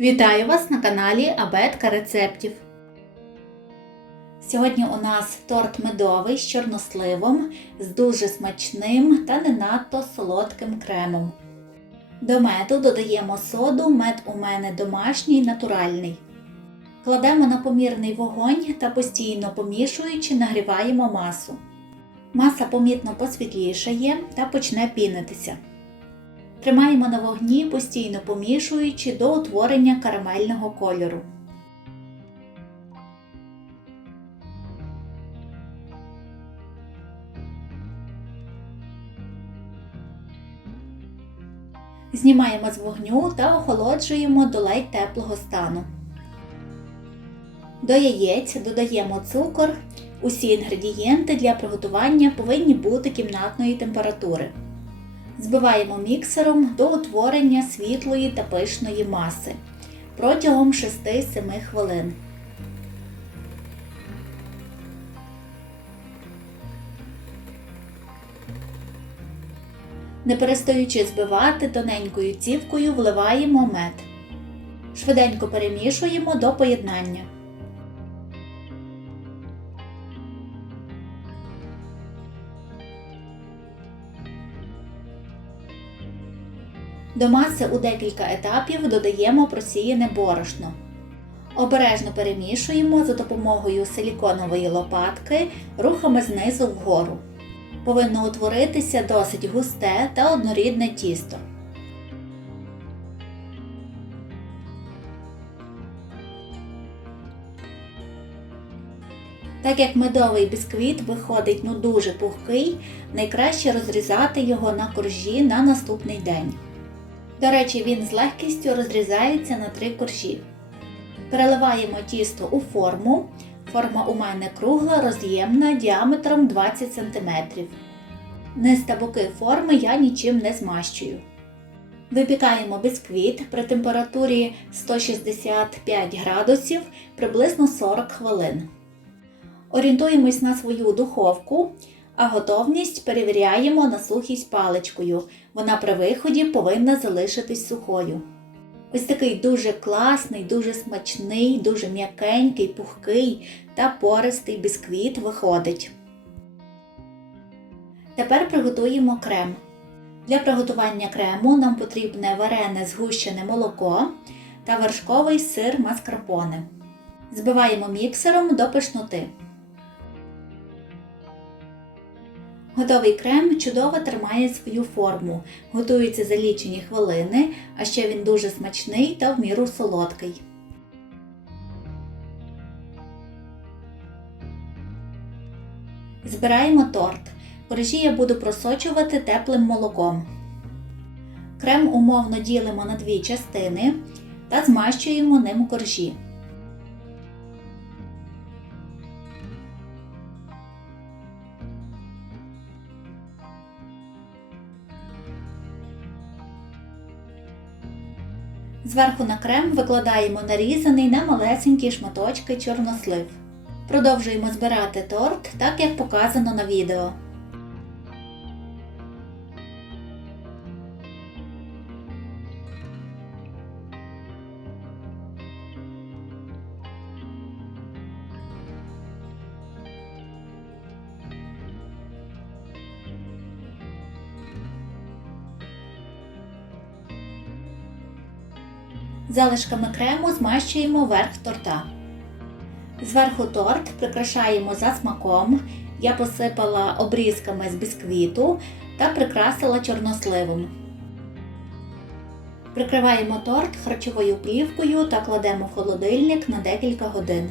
Вітаю вас на каналі Абетка рецептів. Сьогодні у нас торт медовий з чорносливом, з дуже смачним та не надто солодким кремом. До меду додаємо соду, мед у мене домашній, натуральний. Кладемо на помірний вогонь та постійно помішуючи, нагріваємо масу. Маса помітно посвітлішає та почне пінитися. Тримаємо на вогні, постійно помішуючи до утворення карамельного кольору. Знімаємо з вогню та охолоджуємо до ледь теплого стану. До яєць додаємо цукор. Усі інгредієнти для приготування повинні бути кімнатної температури. Збиваємо міксером до утворення світлої та пишної маси протягом 6-7 хвилин. Не перестаючи збивати тоненькою цівкою, вливаємо мед. Швиденько перемішуємо до поєднання. До маси у декілька етапів додаємо просіяне борошно. Обережно перемішуємо за допомогою силіконової лопатки рухами знизу вгору. Повинно утворитися досить густе та однорідне тісто. Так як медовий бісквіт виходить ну дуже пухкий, найкраще розрізати його на коржі на наступний день. До речі, він з легкістю розрізається на три коржі. Переливаємо тісто у форму. Форма у мене кругла, роз'ємна діаметром 20 см. Низ та боки форми я нічим не змащую. Випікаємо бісквіт при температурі 165 градусів приблизно 40 хвилин. Орієнтуємось на свою духовку, а готовність перевіряємо на сухість паличкою. Вона при виході повинна залишитись сухою. Ось такий дуже класний, дуже смачний, дуже м'якенький, пухкий та пористий бісквіт виходить. Тепер приготуємо крем. Для приготування крему нам потрібне варене згущене молоко та вершковий сир маскарпоне. Збиваємо міксером до пишноти. Готовий крем чудово тримає свою форму, готується за лічені хвилини, а ще він дуже смачний та в міру солодкий. Збираємо торт. Коржі я буду просочувати теплим молоком. Крем умовно ділимо на дві частини та змащуємо ним коржі. Зверху на крем викладаємо нарізаний на малесенькі шматочки чорнослив. Продовжуємо збирати торт так, як показано на відео. Залишками крему змащуємо верх торта. Зверху торт прикрашаємо за смаком. Я посипала обрізками з бісквіту та прикрасила чорносливом. Прикриваємо торт харчовою плівкою та кладемо в холодильник на декілька годин.